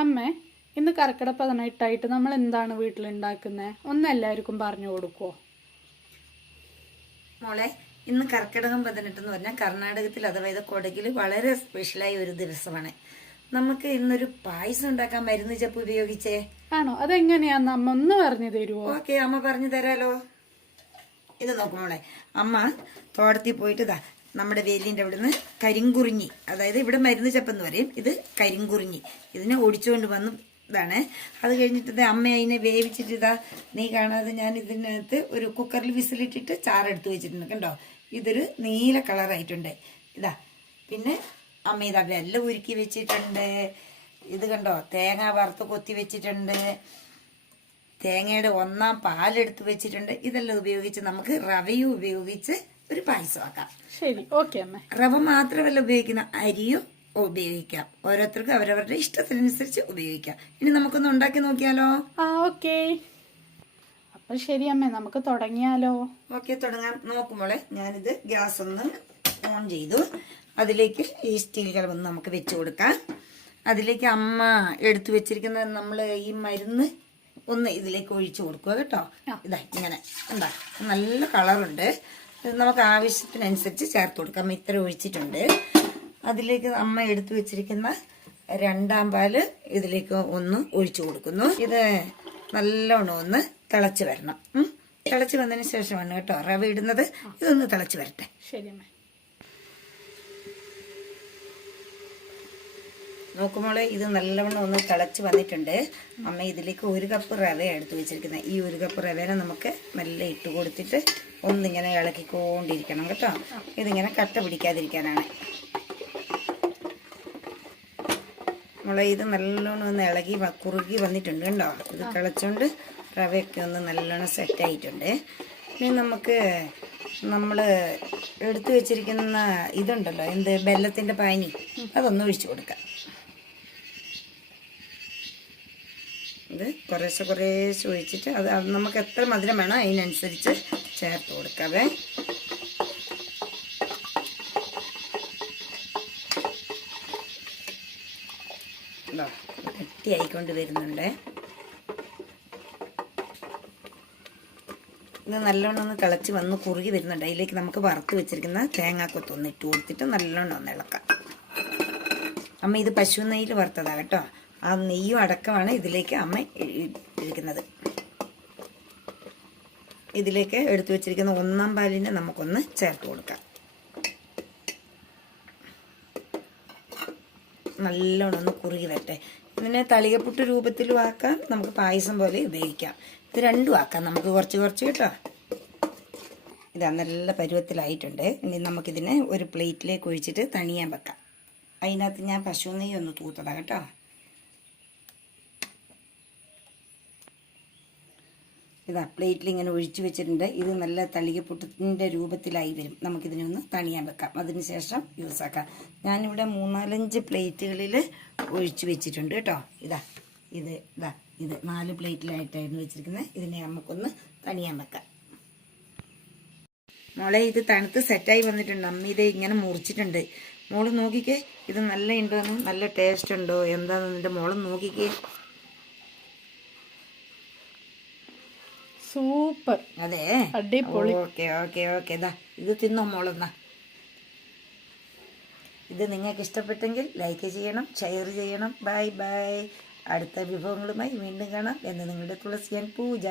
അമ്മേ, ഇന്ന് കർക്കിടക 18 നമ്മൾ എന്താണ് വീട്ടിലുണ്ടാക്കുന്നത്? ഒന്ന് എല്ലാവർക്കും പറഞ്ഞു കൊടുക്കുവോ? മോളെ, ഇന്ന് കർക്കിടകം 18 എന്ന് പറഞ്ഞാൽ കർണാടകത്തിൽ അതായത് കൊടകിൽ വളരെ സ്പെഷ്യലായ ഒരു ദിവസമാണ്. നമുക്ക് ഇന്നൊരു പായസം ഉണ്ടാക്കാൻ മരുന്ന് ചെപ്പ് ഉപയോഗിച്ചേ. ആണോ? അതെങ്ങനെയാന്ന് അമ്മ ഒന്ന് പറഞ്ഞു തരുമോ? ഓക്കെ, അമ്മ പറഞ്ഞു തരാലോ. ഇത് നോക്കും മോളെ, അമ്മ തോട്ടത്തിൽ പോയിട്ട് നമ്മുടെ വേലിന്റെ അവിടുന്ന് കരിങ്കുറിഞ്ഞി, അതായത് ഇവിടെ മരുന്ന് ചെപ്പെന്ന് പറയും, ഇത് കരിങ്കുറിഞ്ഞി, ഇതിനെ ഒടിച്ചുകൊണ്ട് വന്നു ഇതാണ്. അത് കഴിഞ്ഞിട്ട് അമ്മ അതിനെ വേവിച്ചിട്ട് നീ കാണാതെ ഞാൻ ഇതിനകത്ത് ഒരു കുക്കറിൽ വിസിലിട്ടിട്ട് ചാറെടുത്ത് വെച്ചിട്ടുണ്ട്. കണ്ടോ, ഇതൊരു നീല കളറായിട്ടുണ്ട്. പിന്നെ അമ്മ വെല്ലം ഉരുക്കി വെച്ചിട്ടുണ്ട്. ഇത് കണ്ടോ, തേങ്ങ വറുത്ത് കൊത്തി വെച്ചിട്ടുണ്ട്, തേങ്ങയുടെ 1 പാലെടുത്ത് വെച്ചിട്ടുണ്ട്. ഇതെല്ലാം ഉപയോഗിച്ച് നമുക്ക് റവയും ഉപയോഗിച്ച് ഒരു പായസമാക്കാം. ശരി, ഓക്കെ അമ്മ. റവ മാത്രമല്ല ഉപയോഗിക്കുന്ന, അരിയും ഉപയോഗിക്കാം. ഓരോരുത്തർക്കും അവരവരുടെ ഇഷ്ടത്തിനനുസരിച്ച് ഉപയോഗിക്കാം. ഇനി നമുക്കൊന്ന് ഉണ്ടാക്കി നോക്കിയാലോ? ഓക്കെ. അപ്പൊ ശരി അമ്മേ, നമുക്ക് തുടങ്ങിയാലോ? ഓക്കെ, തുടങ്ങാം. നോക്കുമ്പോളെ ഞാനിത് ഗ്യാസ് ഒന്ന് ഓൺ ചെയ്തു. അതിലേക്ക് ഈ സ്റ്റീൽ കലം നമുക്ക് വെച്ച് കൊടുക്കാം. അതിലേക്ക് അമ്മ എടുത്തു വെച്ചിരിക്കുന്ന നമ്മൾ ഈ മരുന്ന് ഒന്ന് ഇതിലേക്ക് ഒഴിച്ചു കൊടുക്കുക കേട്ടോ. ഇങ്ങനെ എന്താ നല്ല കളറുണ്ട്. നമുക്ക് ആവശ്യത്തിനനുസരിച്ച് ചേർത്ത് കൊടുക്കാം. അമ്മ ഇത്ര ഒഴിച്ചിട്ടുണ്ട്. അതിലേക്ക് അമ്മ എടുത്തു വെച്ചിരിക്കുന്ന 2 പാല് ഇതിലേക്ക് ഒന്ന് ഒഴിച്ചു കൊടുക്കുന്നു. ഇത് നല്ലോണം ഒന്ന് തിളച്ച് വരണം. തിളച്ച് വന്നതിന് ശേഷമാണ് കേട്ടോ റവ ഇടുന്നത്. ഇതൊന്ന് തിളച്ച് വരട്ടെ. ശരി അമ്മ. നോക്കുമ്പോൾ ഇത് നല്ലവണ്ണം ഒന്ന് തിളച്ച് വന്നിട്ടുണ്ട്. അമ്മ ഇതിലേക്ക് 1 കപ്പ് റവ എടുത്ത് വെച്ചിരിക്കുന്നത്. ഈ 1 കപ്പ് റവേനെ നമുക്ക് മെല്ലെ ഇട്ട് കൊടുത്തിട്ട് ഒന്നിങ്ങനെ ഇളക്കിക്കൊണ്ടിരിക്കണം കേട്ടോ. ഇതിങ്ങനെ കട്ട പിടിക്കാതിരിക്കാനാണ്. നമ്മളെ ഇത് നല്ലോണം ഒന്ന് ഇളകി കുറുകി വന്നിട്ടുണ്ട് കണ്ടോ. ഇത് തിളച്ചോണ്ട് റവയൊക്കെ ഒന്ന് നല്ലോണം സെറ്റായിട്ടുണ്ട്. ഇനി നമുക്ക് നമ്മൾ എടുത്തു വെച്ചിരിക്കുന്ന ഇതുണ്ടല്ലോ, ബെല്ലത്തിൻ്റെ പാനി, അതൊന്ന് ഒഴിച്ചു കൊടുക്കാം. ഇത് കുറേശ്ശെ ഒഴിച്ചിട്ട് അത് നമുക്ക് എത്ര മധുരം വേണം അതിനനുസരിച്ച് ചേർത്ത് കൊടുക്കാവേ. ഗട്ടിയായിക്കൊണ്ട് വരുന്നുണ്ട്. ഇത് നല്ലോണം ഒന്ന് തിളച്ച് വന്ന് കുറുകി വരുന്നുണ്ട്. അതിലേക്ക് നമുക്ക് വറുത്ത് വെച്ചിരിക്കുന്ന തേങ്ങാക്കൊത്തൊന്ന് ഇട്ട് കൊടുത്തിട്ട് നല്ലോണം ഒന്ന് ഇളക്കാം. അമ്മ ഇത് പശു നെയ്യിൽ വറുത്തതാണ് കേട്ടോ. ആ നെയ്യും അടക്കമാണ് ഇതിലേക്ക് അമ്മ ഇരിക്കുന്നത്. ഇതിലേക്ക് എടുത്തു വെച്ചിരിക്കുന്ന 1 പാലിനെ നമുക്കൊന്ന് ചേർത്ത് കൊടുക്കാം. നല്ലോണം ഒന്ന് കുറുകി വരട്ടെ. ഇതിനെ തളികപ്പുട്ട് രൂപത്തിലും ആക്കാം, നമുക്ക് പായസം പോലെ ഉപയോഗിക്കാം. ഇത് രണ്ടും ആക്കാം നമുക്ക് കുറച്ച് കേട്ടോ. ഇതാ നല്ല പരുവത്തിലായിട്ടുണ്ട്. ഇനി നമുക്കിതിനെ ഒരു പ്ലേറ്റിലേക്ക് ഒഴിച്ചിട്ട് തണിയാൻ വെക്കാം. അതിനകത്ത് ഞാൻ പശു നെയ്യ് ഒന്ന് തൂത്തതാണ് കേട്ടോ. ഇതാ പ്ലേറ്റിൽ ഇങ്ങനെ ഒഴിച്ചു വെച്ചിട്ടുണ്ട്. ഇത് നല്ല തളികപ്പുട്ടിൻ്റെ രൂപത്തിലായി വരും. നമുക്കിതിനെ ഒന്ന് തണിയാൻ വെക്കാം, അതിനുശേഷം യൂസാക്കാം. ഞാനിവിടെ 3-4 പ്ലേറ്റുകളിൽ ഒഴിച്ചു വെച്ചിട്ടുണ്ട് കേട്ടോ. ഇത് 4 പ്ലേറ്റിലായിട്ടായിരുന്നു വെച്ചിരിക്കുന്നത്. ഇതിനെ നമുക്കൊന്ന് തണിയാൻ വെക്കാം. മോളെ, ഇത് തണുത്ത് സെറ്റായി വന്നിട്ടുണ്ട്. അമ്മ ഇത് ഇങ്ങനെ മുറിച്ചിട്ടുണ്ട്. മോള് നോക്കിക്കേ, ഇത് നല്ല ഉണ്ടോന്ന്, നല്ല ടേസ്റ്റ് ഉണ്ടോ എന്താണെന്ന് എൻ്റെ മോള് നോക്കിക്കേ. സൂപ്പർ, അതെ, അടിപൊളി. ഓക്കെ. ഇത് തിന്നോ മോളെന്നാ. ഇത് നിങ്ങൾക്ക് ഇഷ്ടപ്പെട്ടെങ്കിൽ ലൈക്ക് ചെയ്യണം, ഷെയർ ചെയ്യണം. ബൈ. അടുത്ത വിഭവങ്ങളുമായി വീണ്ടും കാണാം. എന്ന് നിങ്ങളുടെ തുളസിയാൻ പൂജ.